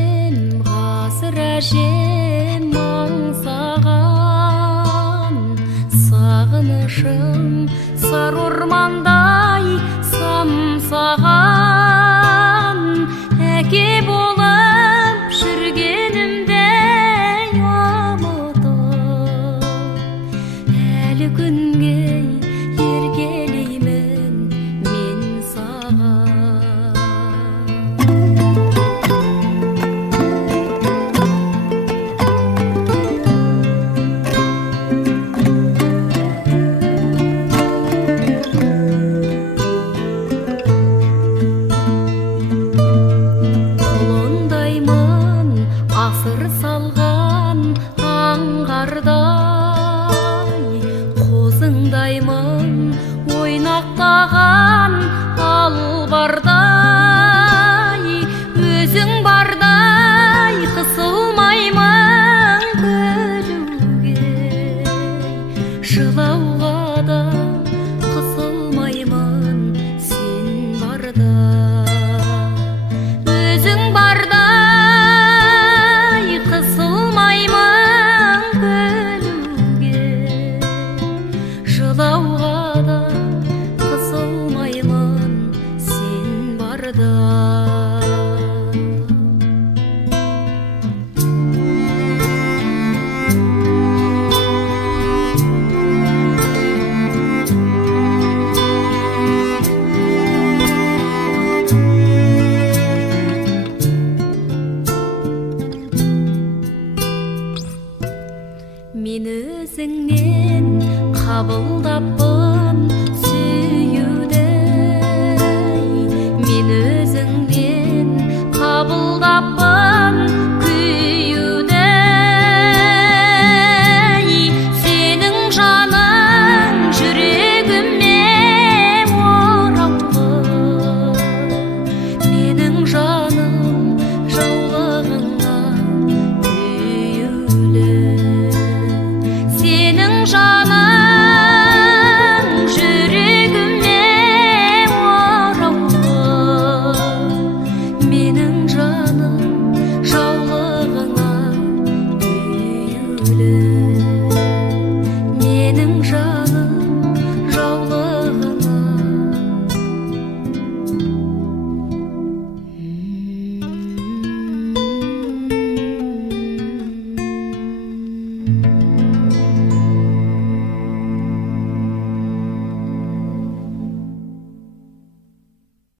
әжем, ғасыр әжем аңсаған, сағынышым сары ормандай самсаған, әке болып жүргенімде ұмытып, әлі күнге еркелеймін мен саған. Асыр салған аңғардай, қозыңдаймын ойнақтаған албардай, өзің бардай қысылмаймын күлуге, жылауға да қысылмаймын сен барда. Өзің барда қысылмаймын күлуге, жылауға да қысылмаймын сен барда. Мен өзіңнен қабылдаппын сүюді, мен өзіңнен қабылдаппын